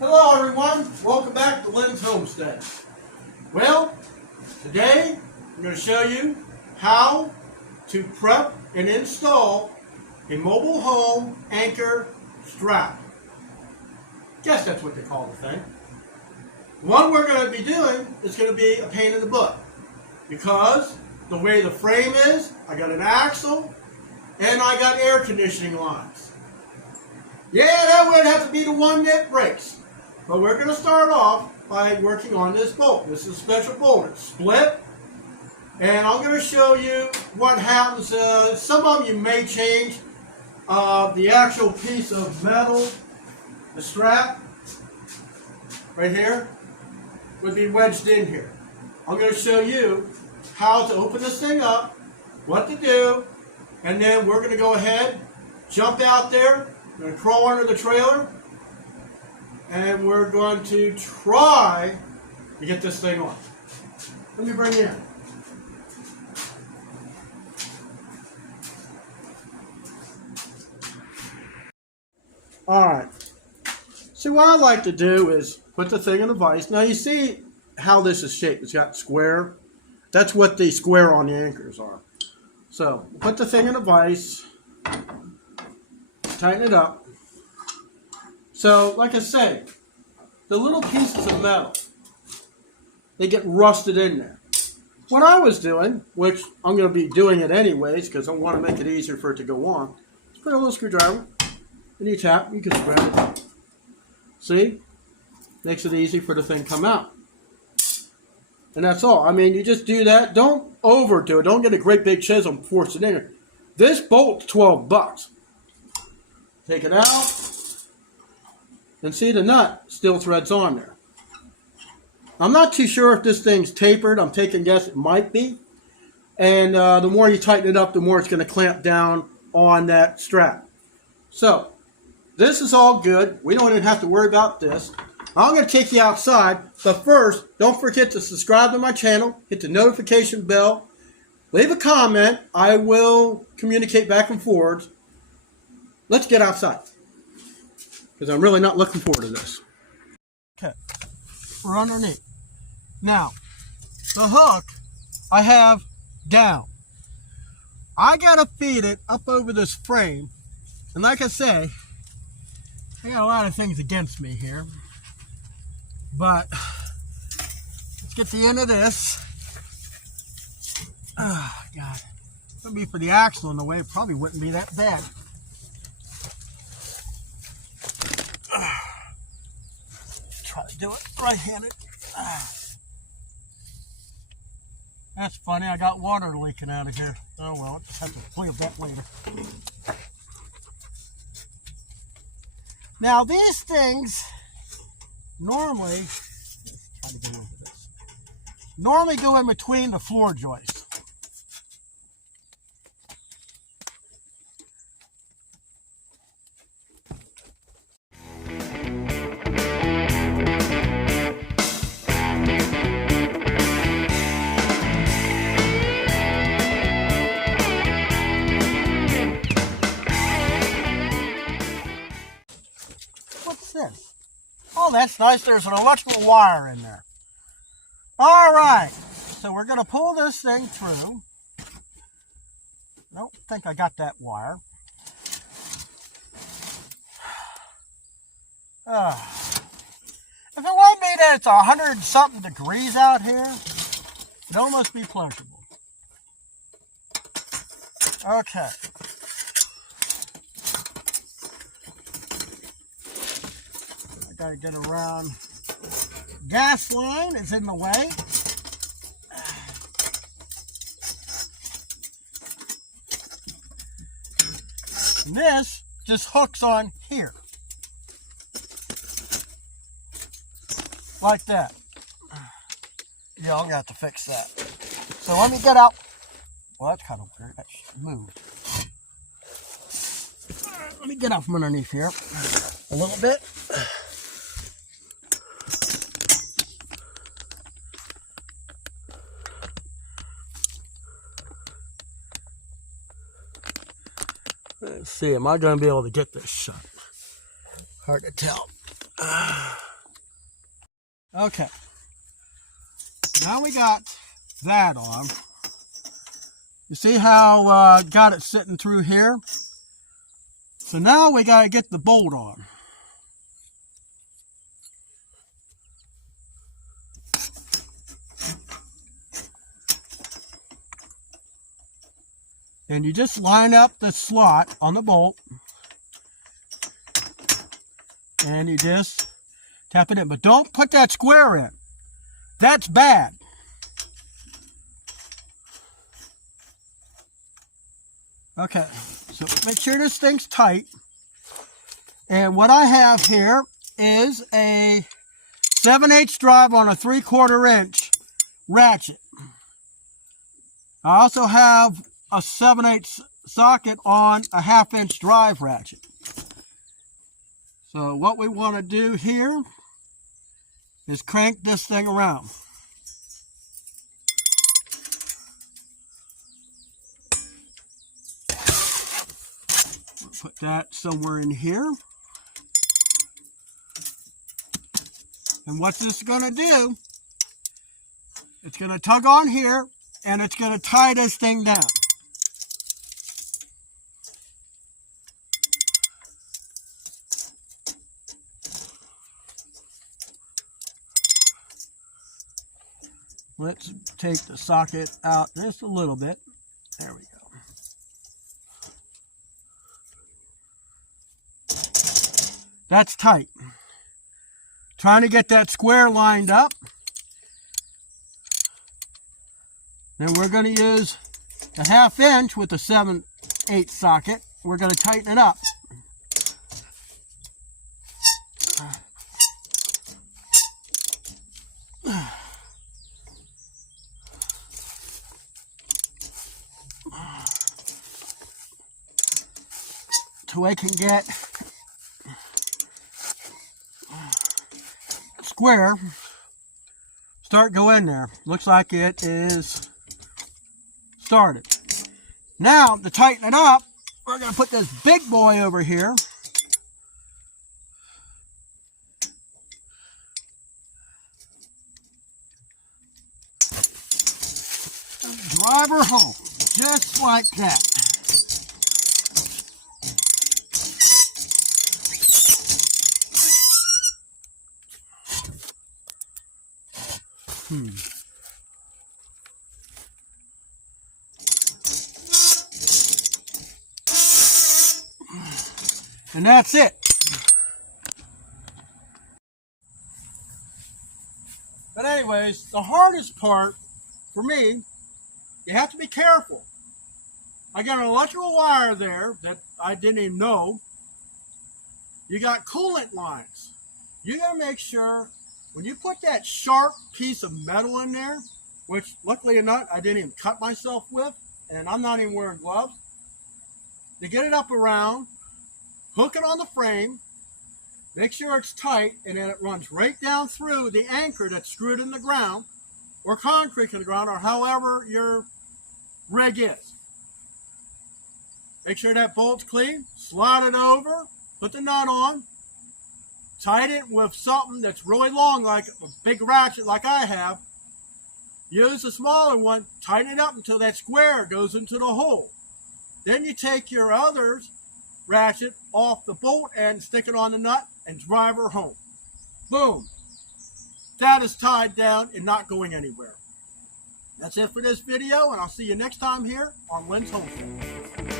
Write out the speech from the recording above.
Hello everyone, welcome back to Lynn's Homestead. Well, today I'm going to show you how to prep and install a mobile home anchor strap. Guess that's what they call the thing. One we're going to be doing is going to be a pain in the butt because the way the frame is, I got an axle and I got air conditioning lines. Yeah, that would have to be the one that breaks. But we're going to start off by working on this bolt. This is a special bolt. It's split. And I'm going to show you what happens. Some of them you may change the actual piece of metal, the strap, right here, would be wedged in here. I'm going to show you how to open this thing up, what to do, and then we're going to go ahead, jump out there, we're going to crawl under the trailer, and we're going to try to get this thing on. Let me bring you in. Alright, so what I like to do is put the thing in a vise. Now you see how this is shaped. It's got square. That's what the square on the anchors are. So put the thing in a vise, tighten it up. So like I say, the little pieces of metal, they get rusted in there. What I was doing, which I'm going to be doing it anyways because I want to make it easier for it to go on, is put a little screwdriver and you tap, you can spread it. See? Makes it easy for the thing to come out. And that's all. I mean, you just do that. Don't overdo it. Don't get a great big chisel and force it in there. This bolt's $12. Take it out. And see, the nut still threads on there. I'm not too sure if this thing's tapered. I'm taking a guess it might be. And the more you tighten it up, the more it's going to clamp down on that strap. So, this is all good. We don't even have to worry about this. I'm going to take you outside. But first, don't forget to subscribe to my channel. Hit the notification bell. Leave a comment. I will communicate back and forwards. Let's get outside, because I'm really not looking forward to this. Okay, we're underneath. Now, the hook I have down. I gotta feed it up over this frame, and like I say, I got a lot of things against me here, but let's get the end of this. Oh, God. If it would be for the axle in the way, it probably wouldn't be that bad. Try to do it right-handed. That's funny, I got water leaking out of here. Oh well, I'll just have to clean that later. Now these things normally, let's try to go over this. Normally go in between the floor joists. This. Oh, that's nice. There's an electrical wire in there. All right. So we're going to pull this thing through. Don't think I got that wire. If it won't be that it's 100-something degrees out here, it'd almost be pleasurable. Okay. Got to get around. Gas line is in the way. And this just hooks on here. Like that. Yeah, I'm going to have to fix that. So let me get out. Well, that's kind of weird. That moved. Let me get out from underneath here a little bit. Let's see, am I going to be able to get this shut? Hard to tell. Okay. Now we got that on. You see how got it sitting through here? So now we got to get the bolt on. And you just line up the slot on the bolt. And you just tap it in. But don't put that square in. That's bad. Okay, so make sure this thing's tight. And what I have here is a 7/8 drive on a 3/4 inch ratchet. I also have a 7/8 socket on a 1/2 inch drive ratchet. So what we want to do here is crank this thing around. Put that somewhere in here. And what's this going to do? It's going to tug on here and it's going to tie this thing down. Let's take the socket out just a little bit. There we go. That's tight. Trying to get that square lined up. Then we're going to use a 1/2 inch with the 7/8 socket. We're going to tighten it up. So I can get square. Start go in there. Looks like it is started. Now to tighten it up, we're going to put this big boy over here. Drive her home, just like that. And that's it. But anyways, the hardest part for me, you have to be careful. I got an electrical wire there that I didn't even know. You got coolant lines. You got to make sure when you put that sharp piece of metal in there, which luckily enough I didn't even cut myself with, and I'm not even wearing gloves, to get it up around, hook it on the frame, make sure it's tight, and then it runs right down through the anchor that's screwed in the ground, or concrete in the ground, or however your rig is. Make sure that bolt's clean, slide it over, put the nut on, tighten it with something that's really long, like a big ratchet like I have. Use a smaller one, tighten it up until that square goes into the hole. Then you take your other ratchet off the bolt and stick it on the nut and drive her home. Boom. That is tied down and not going anywhere. That's it for this video, and I'll see you next time here on Lynn's Homestead.